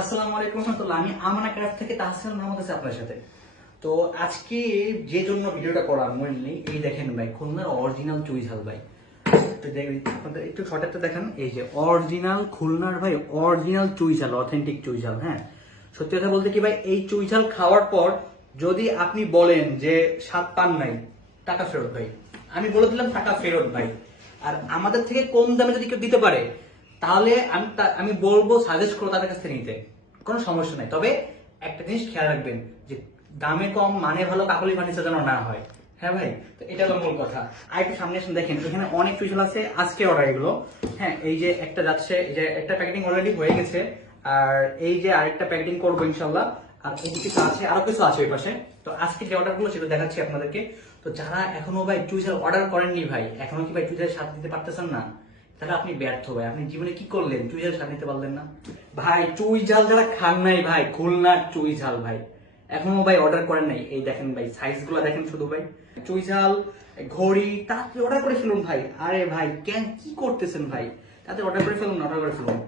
আসসালামু আলাইকুম রহমতুল্লাহ। আমি আমানা থেকে তাহসিন আছি আপনার সাথে। তো আজকে যে জন্য ভিডিওটা মেনলি এই দেখেন ভাই, খুলনার অরিজিনাল ভাই। তো আপনাদের একটু শর্টারটা দেখেন। এই যে অরিজিনাল খুলনার ভাই অরিজিনাল অথেন্টিক চুই হ্যাঁ? সত্যি কথা বলতে কি ভাই, এই চুই খাওয়ার পর যদি আপনি বলেন যে স্বাদ পান নাই, টাকা ফেরত ভাই। আমি বলে দিলাম টাকা ফেরত ভাই। আর আমাদের থেকে কম দামে যদি কেউ দিতে পারে তাহলে আমি আমি বলব সাজেস্ট করব তাদের কাছ থেকে নিতে। কোনো সমস্যা নাই। তবে একটা জিনিস খেয়াল রাখবেন যে দামে কম মানে ভালো কাকলি ফার্নিচার যেন না হয়। হ্যাঁ ভাই? তো এটা হলো মূল কথা। আর একটু সামনে এসে দেখেন, এখানে অনেক ফিউশন আছে আজকে অর্ডার এগুলো। হ্যাঁ এই যে একটা যাচ্ছে, এই যে একটা প্যাকেটিং অলরেডি হয়ে গেছে। আর এই যে আরেকটা প্যাকেটিং করব ইনশাল্লাহ আর কিছু আছে, আরও কিছু আছে ওই পাশে। তো আজকে যে অর্ডারগুলো সেটা দেখাচ্ছি আপনাদেরকে। তো যারা এখনও ভাই চুইজার অর্ডার করেননি ভাই, এখনও কি ভাই চুইজার স্বাদ দিতে পারতেছেন না? তাহলে আপনি ব্যর্থ ভাই। আপনি জীবনে কি করলেন? চুই ঝাল নিতে পারলেন না। ভাই, চুই ঝাল যারা খান নাই ভাই, খুলনার চুই ঝাল ভাই। এখনও ভাই অর্ডার করেন নাই। এই দেখেন ভাই সাইজগুলো দেখেন শুধু ভাই। চুই ঝাল, ঘড়ি তাতে অর্ডার করে ফেলুন ভাই। আরে ভাই, কেন কি করতেছেন ভাই? তাতে অর্ডার করে ফেলুন অর্ডার করে ফেলুন।